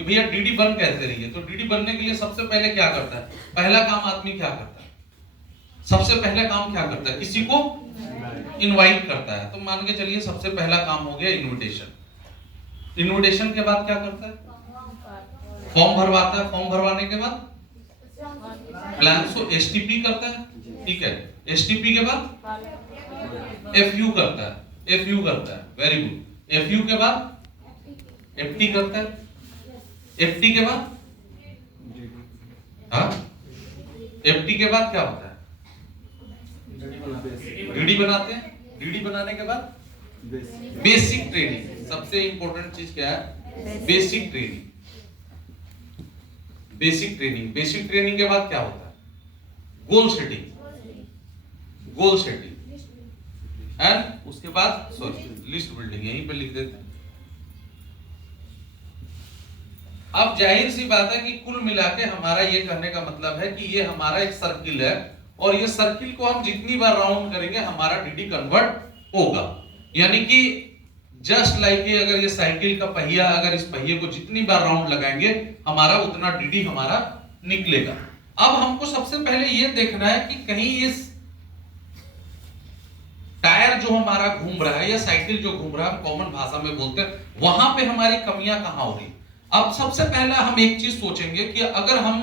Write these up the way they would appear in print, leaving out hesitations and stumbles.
कि भैया डीडी बन कैसे रही है। तो डीडी बनने के लिए सबसे पहले क्या करता है, पहला काम आदमी क्या करता है, सबसे पहले काम क्या करता है, किसी को इनवाइट करता है। तो मान के चलिए सबसे पहला काम हो गया इनविटेशन। इनविटेशन के बाद क्या करता है, फॉर्म भरवाता है। फॉर्म भरवाने के बाद प्लान सो एसटीपी करता है, ठीक है। एसटीपी के बाद एफयू करता है, एफयू करता है, वेरी गुड। एफयू के बाद एफटी करता है, एफटी के बाद हाँ, एफटी के बाद क्या होता है, डीडी बनाते हैं। डीडी बनाने के बाद बेसिक ट्रेनिंग। सबसे इंपॉर्टेंट चीज क्या है, basic training. Basic training, basic training के बाद क्या होता है, goal setting, goal setting and उसके बाद सॉरी लिस्ट बिल्डिंग, यहीं पे लिख देते हैं। अब जाहिर सी बात है कि कुल मिला के हमारा ये कहने का मतलब है कि ये हमारा एक सर्किल है और ये सर्किल को हम जितनी बार राउंड करेंगे हमारा डीडी कन्वर्ट होगा। यानी कि जस्ट लाइक अगर ये साइकिल का पहिया, अगर इस पहिए को जितनी बार राउंड लगाएंगे हमारा उतना डीडी हमारा निकलेगा। अब हमको सबसे पहले ये देखना है कि कहीं इस टायर जो हमारा घूम रहा है या साइकिल जो घूम रहा है, हम कॉमन भाषा में बोलते हैं, वहां पे हमारी कमियां कहां हो रही। अब सबसे पहला हम एक चीज सोचेंगे कि अगर हम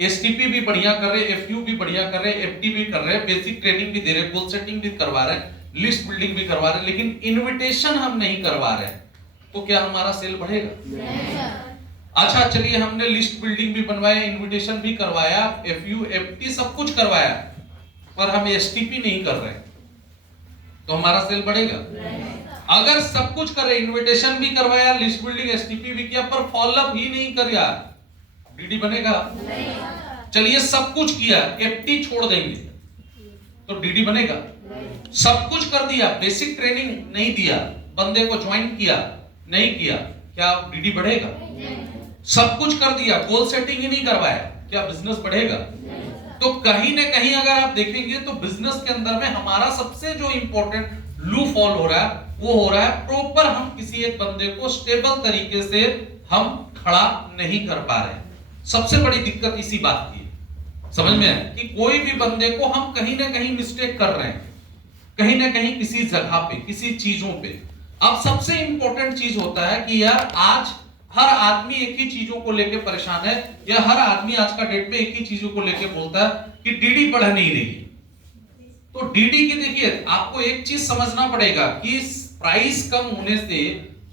एसटीपी भी बढ़िया कर रहे, एफयू भी बढ़िया कर रहे, एफटी भी कर रहे, बेसिक ट्रेनिंग भी दे रहे, गोल सेटिंग भी करवा रहे, लिस्ट बिल्डिंग भी करवा रहे, लेकिन इनविटेशन हम नहीं करवा रहे, तो क्या हमारा सेल बढ़ेगा? नहीं। अच्छा चलिए, हमने लिस्ट बिल्डिंग भी बनवाया, इनविटेशन भी करवाया, एफयू एफटी सब कुछ करवाया, पर हम एसटीपी नहीं कर रहे, तो हमारा सेल बढ़ेगा? नहीं। अगर सब कुछ करे, इनविटेशन भी करवाया, लिस्ट बिल्डिंग एसटीपी भी किया, पर फॉलोअप ही नहीं कर यार, डीडी बनेगा? नहीं। चलिए सब कुछ किया, एफटी छोड़ देंगे तो डीडी बनेगा? नहीं। सब कुछ कर दिया, बेसिक ट्रेनिंग नहीं दिया, बंदे को ज्वाइन किया नहीं किया, क्या डीडी बढ़ेगा? नहीं। सब कुछ कर दिया, गोल सेटिंग ही नहीं करवाया, क्या बिजनेस बढ़ेगा? नहीं। तो कहीं ना कहीं अगर आप देखेंगे तो बिजनेस के अंदर में हमारा सबसे जो इंपॉर्टेंट लू फॉल हो रहा है वो हो रहा है प्रॉपर हम किसी एक बंदे को स्टेबल तरीके से हम खड़ा नहीं कर पा रहे। सबसे बड़ी दिक्कत इसी बात की है, समझ में है कि कोई भी बंदे को हम कहीं ना कहीं मिस्टेक कर रहे हैं, कहीं ना कहीं किसी जगह पे, किसी चीजों पे। अब सबसे इंपॉर्टेंट चीज होता है कि यार आज हर आदमी एक ही चीजों को लेकर परेशान है, या हर आदमी आज का डेट में एक ही चीजों को लेकर बोलता है कि डीडी बढ़ नहीं रही है। तो डीडी की देखिए, आपको एक चीज समझना पड़ेगा कि प्राइस कम होने से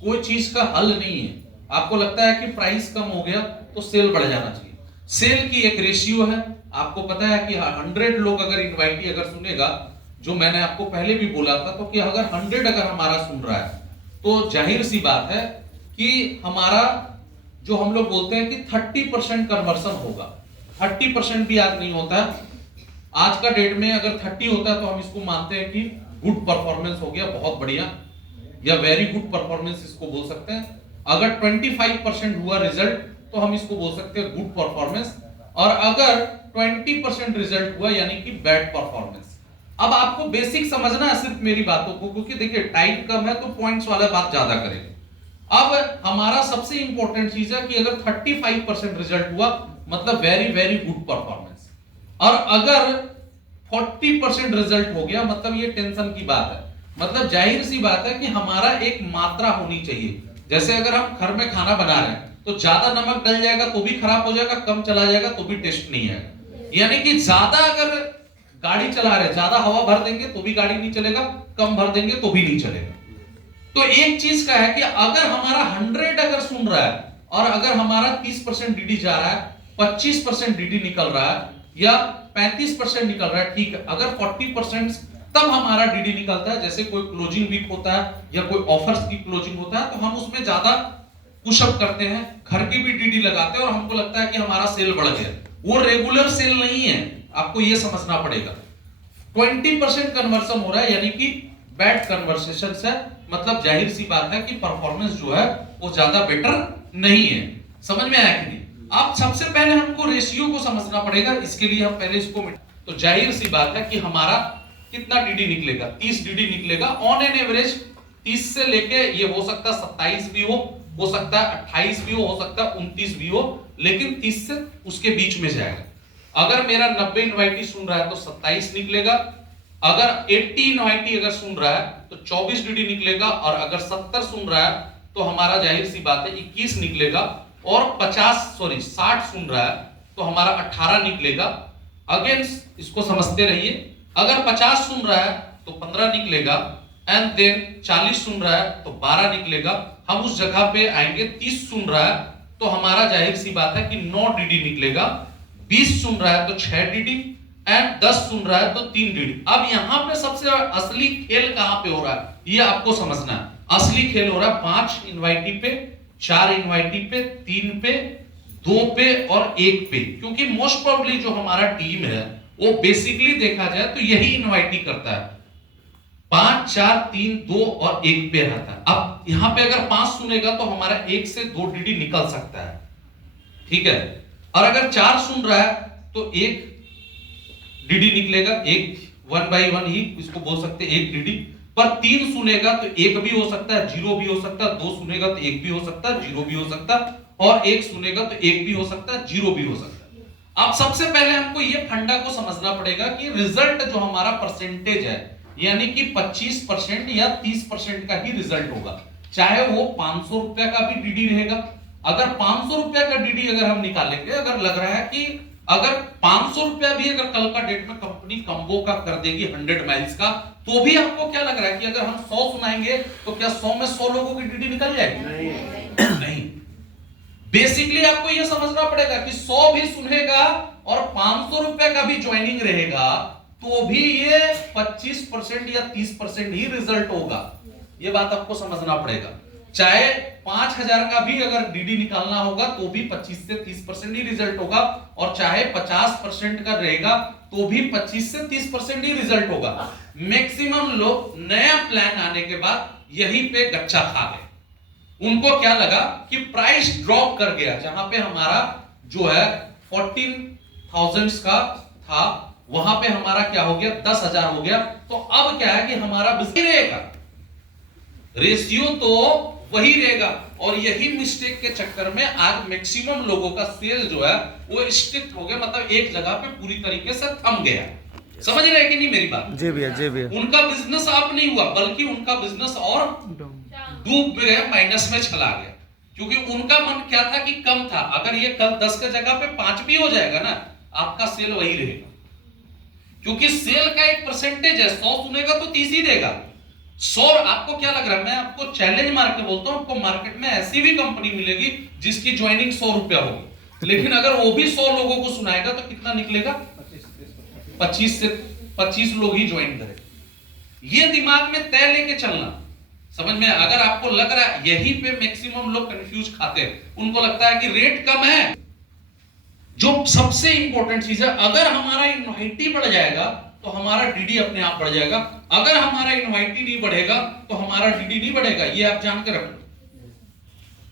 कोई चीज का हल नहीं है। आपको लगता है कि प्राइस कम हो गया तो सेल बढ़ जाना चाहिए, सेल की एक रेशियो है। आपको पता है कि 100 लोग अगर इनवाइटी अगर सुनेगा, जो मैंने आपको पहले भी बोला था, तो कि अगर 100 अगर हमारा सुन रहा है तो जाहिर सी बात है कि हमारा जो हम लोग बोलते हैं कि 30% कन्वर्सन होगा। 30% भी आज नहीं होता है, आज का डेट में अगर 30 होता है तो हम इसको मानते हैं कि गुड परफॉर्मेंस हो गया, बहुत बढ़िया, या वेरी गुड परफॉर्मेंस इसको बोल सकते हैं। अगर 25% हुआ रिजल्ट तो हम इसको बोल सकते हैं गुड परफॉर्मेंस, और अगर 20% रिजल्ट हुआ यानी कि बैड परफॉर्मेंस। अब आपको बेसिक समझना है सिर्फ मेरी बातों को, क्योंकि देखिए टाइम कम है तो पॉइंट्स वाला बात ज्यादा करेंगे। अब हमारा सबसे इंपॉर्टेंट चीज है कि अगर 35% रिजल्ट हुआ मतलब वेरी वेरी गुड परफॉर्मेंस, और अगर 40% रिजल्ट हो गया मतलब ये टेंशन की बात है। मतलब जाहिर सी बात है कि हमारा एक मात्रा होनी चाहिए। जैसे अगर हम घर में खाना बना रहे हैं तो ज्यादा नमक डल जाएगा तो भी खराब हो जाएगा, कम चला जाएगा तो भी टेस्ट नहीं आएगा। यानी कि ज्यादा अगर गाड़ी चला रहे, ज्यादा हवा भर देंगे तो भी गाड़ी नहीं चलेगा, कम भर देंगे तो भी नहीं चलेगा। तो एक चीज का है कि अगर हमारा 100 अगर सुन रहा है और अगर हमारा 30% डीडी जा रहा है, 25% डीडी निकल रहा है, या 35% निकल रहा है, ठीक है। अगर 40% तब हमारा डीडी निकलता है, जैसे कोई क्लोजिंग वीक होता है या कोई ऑफर्स की क्लोजिंग होता है, तो हम उसमें ज्यादा पुशअप करते हैं, घर की भी डीडी लगाते हैं और हमको लगता है कि हमारा सेल बढ़ गया। वो रेगुलर सेल नहीं है, आपको ये समझना पड़ेगा। 20% कन्वर्सन हो रहा है यानी कि बैड कन्वर्सेशन है, मतलब जाहिर सी बात है कि परफॉर्मेंस जो है वो ज्यादा बेटर नहीं है। समझ में आया कि नहीं? अब सबसे पहले हमको रेशियो को समझना पड़ेगा, इसके लिए हम पहले इसको तो जाहिर सी बात है कि हमारा कितना डीडी निकलेगा, 30 डीडी निकलेगा ऑन एन एवरेज। 30 से लेके ये हो सकता 27 भी हो, हो सकता है 28 भी हो सकता है 29 भी हो, लेकिन 30 से उसके बीच में जाएगा। अगर मेरा 90 इनवाइटी सुन रहा है तो 27 निकलेगा, अगर 80 इनवाइटी अगर सुन रहा है तो 24 डीडी निकलेगा, और अगर 70 सुन रहा है तो हमारा जाहिर सी बात है 21 निकलेगा, और 60 सुन रहा है तो हमारा 18 निकलेगा। अगेन इसको समझते रहिए, अगर 50 सुन रहा है तो 15 निकलेगा, एंड देन 40 सुन रहा है तो 12 निकलेगा। हम उस जगह पे आएंगे 30 सुन रहा है तो हमारा जाहिर सी बात है कि 9 डीडी निकलेगा, 20 सुन रहा है तो 6 डीडी, एंड 10 सुन रहा है तो 3 डीडी। अब यहां पे सबसे असली खेल कहां पे हो रहा है ये आपको समझना है। असली खेल हो रहा है 5 इनवाइटी पे, 4 इनवाइटी पे, 3 पे, 2 पे और 1 पे, क्योंकि मोस्ट प्रोबेबली जो हमारा टीम है वो बेसिकली देखा जाए तो यही इनवाइटी करता है, 5 4 3 2 और 1 पे रहता है। अब यहां पे अगर 5 सुनेगा तो हमारा 1 से 2 डीडी निकल सकता है, ठीक है, और अगर 4 सुन रहा है तो 1 डीडी निकलेगा, एक 1 by 1 ही इसको बोल सकते हैं 1 डीडी। पर 3 सुनेगा तो 1 भी हो सकता है, 0 भी हो सकता है, 2 सुनेगा तो 1 भी हो सकता है, 0 भी हो सकता है, और 1 सुनेगा तो 1 भी हो सकता है, 0 भी हो सकता है। अब सबसे पहले हमको ये फंडा को समझना पड़ेगा कि रिजल्ट जो हमारा परसेंटेज है, यानी कि 25% या 30% का ही रिजल्ट होगा, चाहे वो 500 रुपए का भी डीडी रहेगा। अगर 500 रुपए का डीडी अगर हम निकालेंगे, अगर लग रहा है कि अगर 500 रुपया भी अगर कल का डेट में कंपनी कम्बो का कर देगी 100 माइल्स का, तो भी आपको क्या लग रहा है कि अगर हम 100 सुनाएंगे तो क्या 100 में 100 लोगों की डीडी निकल जाएगी? नहीं। बेसिकली आपको यह समझना पड़ेगा कि 100 भी सुनेगा और 500 रुपए का भी ज्वाइनिंग रहेगा तो भी ये 25% या 30% ही रिजल्ट होगा। ये बात आपको समझना पड़ेगा। चाहे 5000 का भी अगर डीडी निकालना होगा तो भी 25 से 30% ही रिजल्ट होगा, और चाहे 50% का रहेगा तो भी 25 से 30% ही रिजल्ट होगा। मैक्सिमम लोग नया प्लान आने के बाद यहीं पे गच्चा खा गए। उनको क्या लगा कि प्राइस ड्रॉप कर गया, जहां पे हमारा जो है 14,000 का था वहां पे हमारा क्या हो गया 10,000 हो गया। तो अब क्या है कि हमारा बिजनेस रहेगा, रेशियो तो वही रहेगा, और यही मिस्टेक के चक्कर में आज मैक्सिमम लोगों का सेल जो है वो स्टिक हो गया, मतलब एक जगह पे पूरी तरीके से थम गया। समझ रहे हैं कि नहीं मेरी बात? जी भैया, जी भैया। उनका बिजनेस अप नहीं हुआ, बल्कि उनका बिजनेस और डूब गया, माइनस में चला गया, क्योंकि उनका मन क्या था कि कम था। अगर ये कल 10 के जगह पे 5 भी हो जाएगा ना, आपका सेल वही रहेगा, क्योंकि सेल का एक परसेंटेज है, 100 सुनेगा तो 30 ही देगा। 100 आपको क्या लग रहा है, मैं आपको चैलेंज मार के बोलता हूं, आपको मार्केट में ऐसी भी कंपनी मिलेगी जिसकी ज्वाइनिंग 100 रुपया होगी, लेकिन अगर वो भी 100 लोगों को सुनाएगा तो कितना निकलेगा? 25 से 25 लोग ही ज्वाइन करेंगे। ये दिमाग में तय लेके चलना, समझ में? अगर आपको लग रहा है, यहीं पे मैक्सिमम लोग कंफ्यूज खाते हैं, उनको लगता है कि रेट कम है। जो सबसे इंपॉर्टेंट चीज है, अगर हमारा इनवाइटी बढ़ जाएगा तो हमारा डीडी अपने आप बढ़ जाएगा, अगर हमारा इनवाइटी नहीं बढ़ेगा तो हमारा डीडी नहीं बढ़ेगा। ये आप जान के रखो,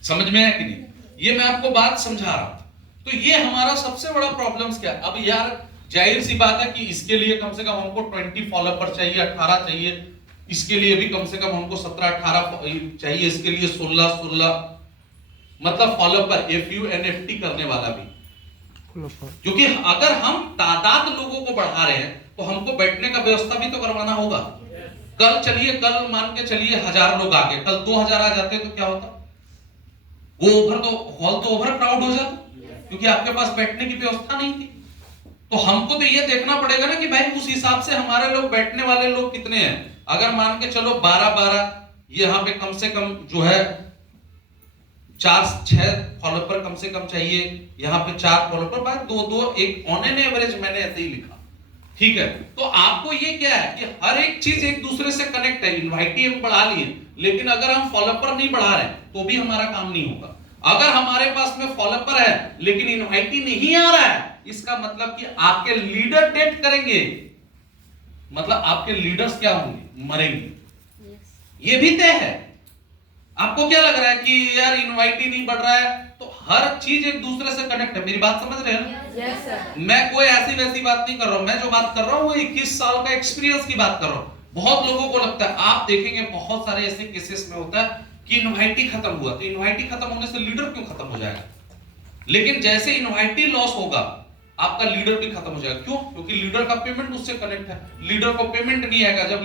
समझ में है कि नहीं? ये मैं आपको बात समझा रहा हूं। तो ये हमारा सबसे बड़ा प्रॉब्लम्स क्या है। अब यार जाहिर सी बात है कि इसके लिए कम से कम हमको 20 फॉलोअर चाहिए, 18 चाहिए, इसके लिए भी कम से कम हमको 17-18 चाहिए, इसके लिए 16 मतलब फॉलोअर, FUNFT करने वाला भी, क्योंकि अगर हम तादाद लोगों को बढ़ा रहे हैं तो हमको बैठने का व्यवस्था भी तो करवाना होगा। कल चलिए, कल मान के चलिए 1000 लोग आ गए, कल 2000 आ जाते तो क्या होता? वो हॉल तो ओवर क्राउड हो जाता, क्योंकि आपके पास बैठने की व्यवस्था नहीं थी। तो हमको तो ये देखना पड़ेगा ना कि भाई उस हिसाब से हमारे लोग, बैठने वाले लोग कितने हैं। अगर मान के चलो 12 यहाँ पे कम से कम जो है 4-6 फॉलोअर कम से कम चाहिए, यहाँ पे 4 फॉलोअर बाद 2-2, एक ऑन एन एवरेज मैंने ऐसे ही लिखा, ठीक है। तो आपको ये क्या है कि हर एक चीज एक दूसरे से कनेक्ट है। इनवाइटी हम बढ़ा लिए, लेकिन अगर हम फॉलोअर नहीं बढ़ा रहे तो भी हमारा काम नहीं होगा। अगर हमारे पास में फॉलोअर है लेकिन इनवाइटी नहीं आ रहा है, इसका मतलब कि आपके लीडर डेट करेंगे, मतलब आपके लीडर्स क्या होंगे? मरेंगे। ये भी तय है। आपको क्या लग रहा है कि यार इनवाइटी नहीं बढ़ रहा है, तो हर चीज एक दूसरे से कनेक्ट है। मेरी बात समझ रहे हैं ना? Yes, sir. मैं कोई ऐसी वैसी बात नहीं कर रहा हूं। मैं जो बात कर रहा हूं वो 21 साल का एक्सपीरियंस की बात कर रहा हूं। बहुत लोगों को लगता है, आप देखेंगे बहुत सारे ऐसे केसेस में होता है कि इनवाइटी खत्म हुआ, तो इनवाइटी खत्म होने से लीडर क्यों खत्म हो जाएगा? लेकिन जैसे इनवाइटी लॉस होगा आपका लीडर भी खत्म हो जाएगा। क्यों? क्योंकि लीडर का पेमेंट उससे कनेक्ट है। लीडर को पेमेंट नहीं आएगा, जब